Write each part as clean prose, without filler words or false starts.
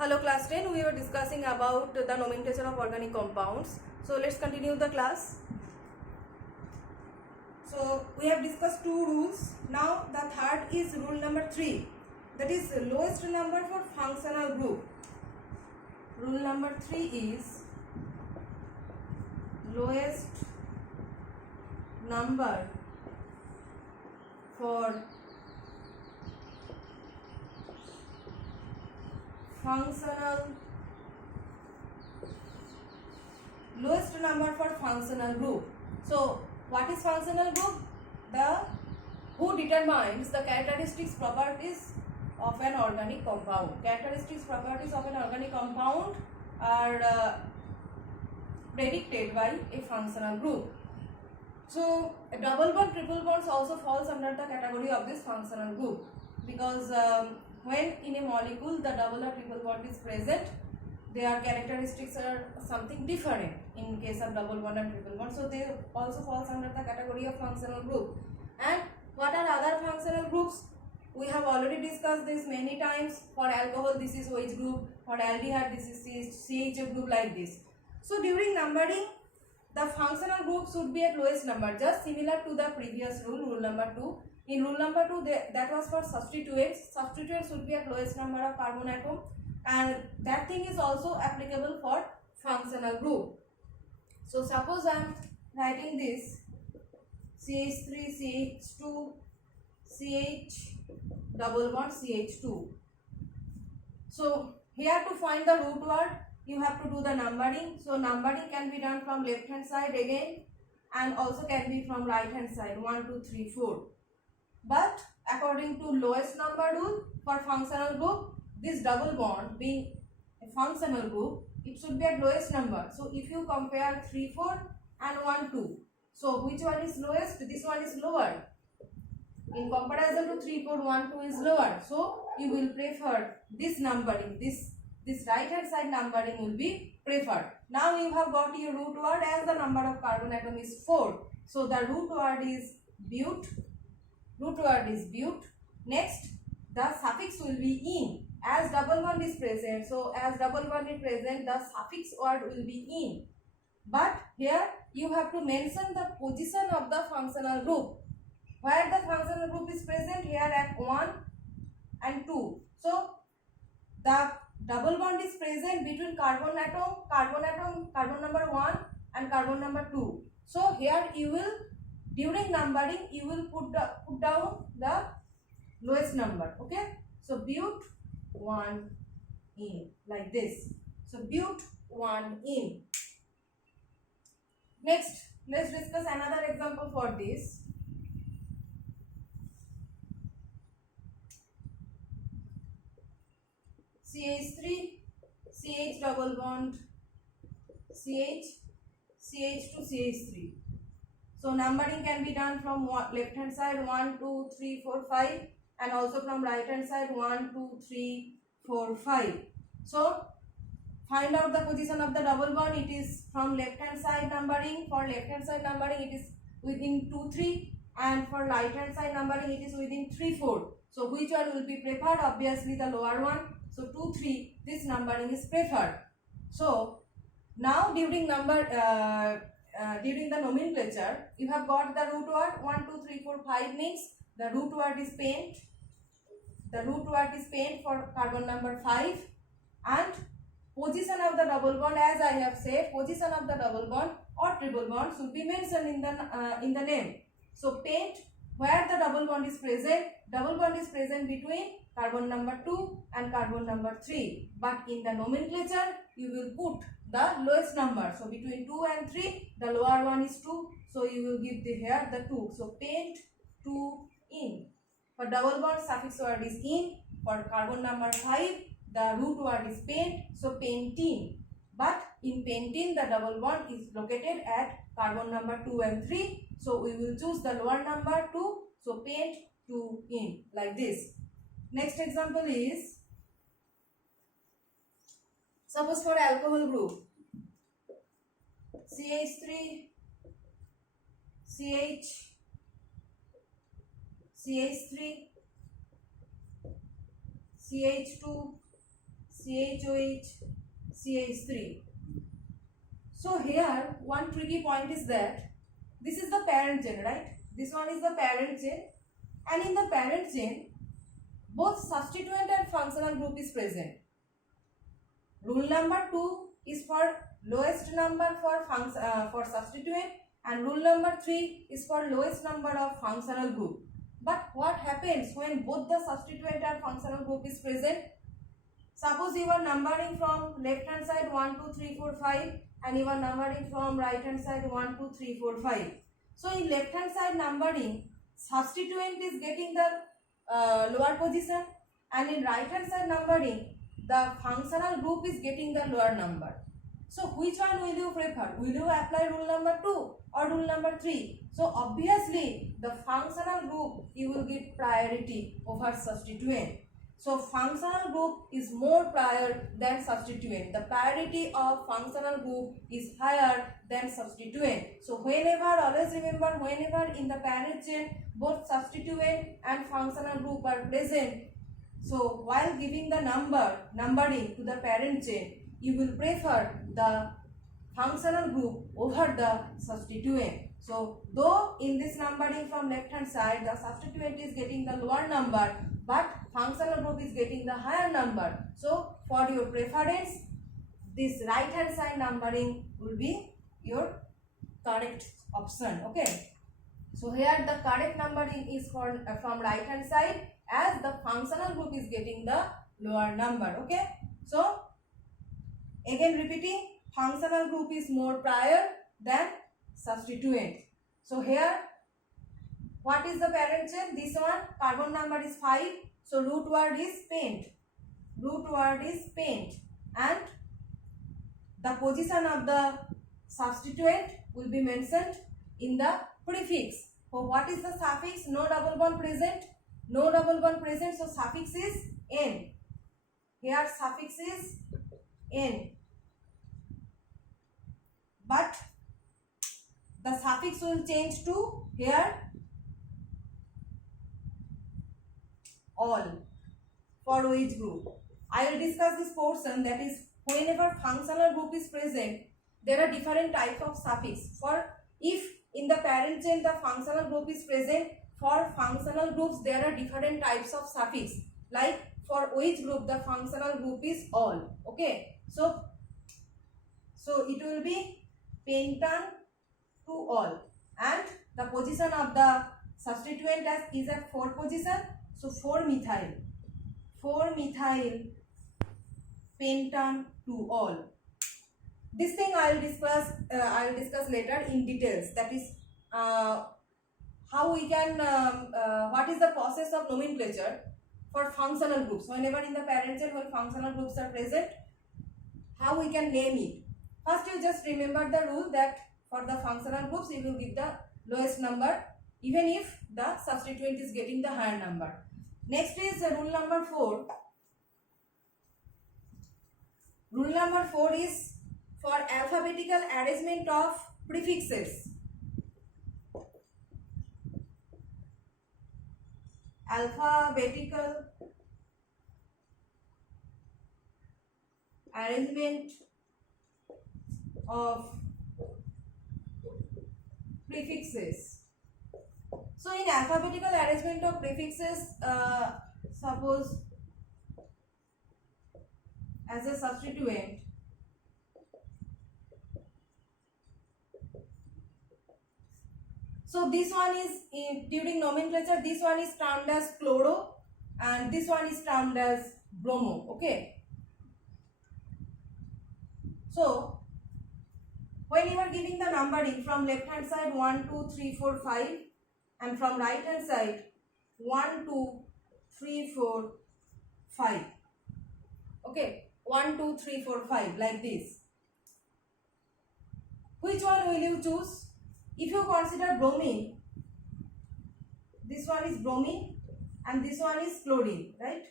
Hello class 10, we were discussing about the nomenclature of organic compounds. So let's continue the class. So we have discussed two rules. Now the third is rule number 3, that is lowest number for functional group. Rule number 3 is lowest number for lowest number for functional group. So what is functional group? Who determines the characteristics properties of an organic compound. Characteristics properties of an organic compound are predicted by a functional group. So a double bond, triple bonds also falls under the category of this functional group, because when in a molecule the double or triple bond is present, their characteristics are something different in case of double bond and triple bond. So they also falls under the category of functional group. And what are other functional groups? We have already discussed this many times. For alcohol this is OH group, for aldehyde this is CH group, like this. So during numbering, the functional group should be at lowest number, just similar to the previous rule, rule number 2. In rule number 2, that was for substituents. Substituents should be at lowest number of carbon atom, and that thing is also applicable for functional group. So suppose I am writing this CH3, CH2, CH double bond CH2. So here to find the root word, you have to do the numbering. So numbering can be done from left hand side again, and also can be from right hand side, 1, 2, 3, 4. But according to lowest number rule for functional group, this double bond being a functional group, it should be at lowest number. So if you compare 3, 4 and 1, 2, so which one is lowest? This one is lower. In comparison to 3, 4, 1, 2 is lower. So you will prefer this numbering, this right hand side numbering will be preferred. Now you have got your root word, as the number of carbon atom is 4. So the root word is but. Root word is but. Next, the suffix will be in, as double bond is present. So as double bond is present, the suffix word will be in. But here you have to mention the position of the functional group. Where the functional group is present, here at 1 and 2. So the double bond is present between carbon number 1 and carbon number 2. So here you will, during numbering, you will put down the lowest number. Okay. So but 1 in, like this. So but 1 in. Next, let's discuss another example for this. CH3, CH double bond, CH, CH2, CH3. So numbering can be done from left hand side 1, 2, 3, 4, 5, and also from right hand side 1, 2, 3, 4, 5. So find out the position of the double bond. It is from left hand side numbering. For left hand side numbering, it is within 2, 3, and for right hand side numbering, it is within 3, 4. So which one will be preferred? Obviously the lower one. So 2, 3, this numbering is preferred. So now during the nomenclature, you have got the root word 1, 2, 3, 4, 5 means the root word is pent. The root word is pent for carbon number 5, and position of the double bond, as I have said, position of the double bond or triple bond should be mentioned in the name. So pent, where the double bond is present between carbon number 2 and carbon number 3. But in the nomenclature, you will put the lowest number. So between 2 and 3, the lower one is 2. So you will give here the 2. So pent 2 in. For double bond, suffix word is in. For carbon number 5, the root word is pent. So pentene. But in pentene, the double bond is located at carbon number 2 and 3. So we will choose the lower number 2. So pent 2 in, like this. Next example is, suppose for alcohol group, CH3, CH3, CH2, CHOH, CH3. So here one tricky point is that this is the parent chain, right? This one is the parent chain, and in the parent chain both substituent and functional group is present. Rule number 2 is for lowest number for substituent, and rule number 3 is for lowest number of functional group. But what happens when both the substituent and functional group is present? Suppose you are numbering from left hand side 1, 2, 3, 4, 5, and you are numbering from right hand side 1, 2, 3, 4, 5. So in left hand side numbering, substituent is getting the lower position, and in right hand side numbering, the functional group is getting the lower number. So which one will you prefer? Will you apply rule number 2 or rule number 3? So obviously the functional group you will give priority over substituent. So functional group is more prior than substituent. The priority of functional group is higher than substituent. So whenever, always remember, whenever in the parent chain both substituent and functional group are present, so while giving the numbering to the parent chain, you will prefer the functional group over the substituent. So though in this numbering from left hand side the substituent is getting the lower number, but functional group is getting the higher number. So for your preference, this right hand side numbering will be your correct option. Okay. So here the correct numbering is from right hand side, as the functional group is getting the lower number. Okay. So again repeating, functional group is more prior than substituent. So here what is the parent chain? This one, carbon number is 5. So root word is paint. Root word is paint, and the position of the substituent will be mentioned in the prefix. So what is the suffix? No double bond present. No double bond present. So suffix is n. Here suffix is n. But the suffix will change to here all for OH group. I will discuss this portion, that is whenever functional group is present, there are different types of suffix. For if in the parent chain the functional group is present, for functional groups there are different types of suffix. Like for OH group the functional group is all. Okay. So it will be pentan to all, and the position of the substituent is at 4 position. So 4-methyl pentan to all. This thing I will discuss later in details. That is how we can what is the process of nomenclature for functional groups. Whenever in the parent chain when functional groups are present, how we can name it. First you just remember the rule that for the functional groups you will give the lowest number even if the substituent is getting the higher number. Next is rule number 4. Rule number 4 is for alphabetical arrangement of prefixes. Alphabetical arrangement of prefixes. So in alphabetical arrangement of prefixes, suppose as a substituent, so this one is during nomenclature, this one is termed as chloro and this one is termed as bromo. Okay. So when you are giving the numbering from left hand side 1, 2, 3, 4, 5, and from right hand side 1, 2, 3, 4, 5. Okay, 1, 2, 3, 4, 5, like this. Which one will you choose? If you consider bromine, this one is bromine and this one is chlorine, right?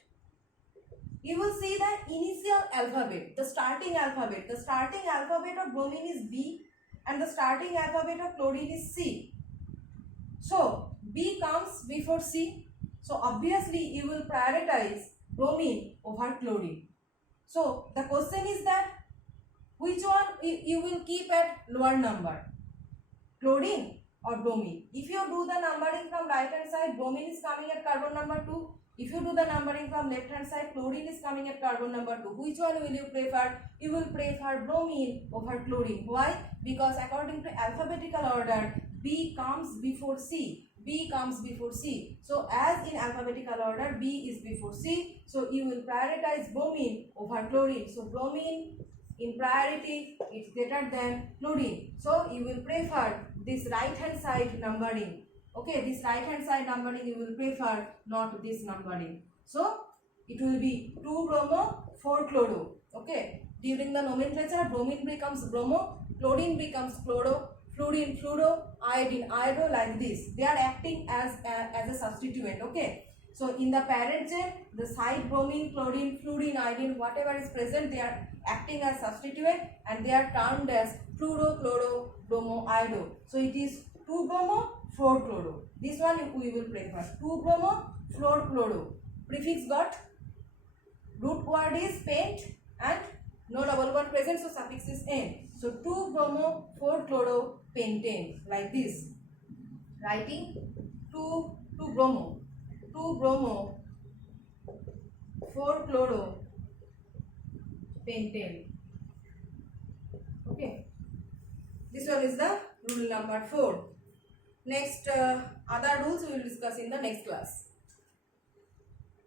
You will see the initial alphabet, the starting alphabet. The starting alphabet of bromine is B and the starting alphabet of chlorine is C. So B comes before C. So obviously you will prioritize bromine over chlorine. So the question is that which one you will keep at lower number, chlorine or bromine? If you do the numbering from right hand side, bromine is coming at carbon number 2. If you do the numbering from left hand side, chlorine is coming at carbon number 2. Which one will you prefer? You will prefer bromine over chlorine. Why? Because according to alphabetical order, B comes before C. B comes before C. So as in alphabetical order, B is before C. So you will prioritize bromine over chlorine. So bromine in priority it's greater than chlorine. So you will prefer this right hand side numbering. Okay, this right hand side numbering you will prefer, not this numbering. So it will be 2 bromo 4 chloro. Okay, during the nomenclature, bromine becomes bromo, chlorine becomes chloro, fluorine fluoro, iodine iodo, like this. They are acting as a substituent. Okay, so in the parent chain, the side bromine, chlorine, fluorine, iodine, whatever is present, they are acting as substituent and they are termed as fluoro, chloro, bromo, iodo. So it is 2 bromo 4 chloro. This one we will prefer. 2 bromo 4 chloro. Prefix got, root word is paint and no double bond present, so suffix is n. So 2 bromo 4 chloro pentane, like this. Writing 2 bromo 4 chloro pentane. Okay, this one is the rule number 4. Next other rules we will discuss in the next class.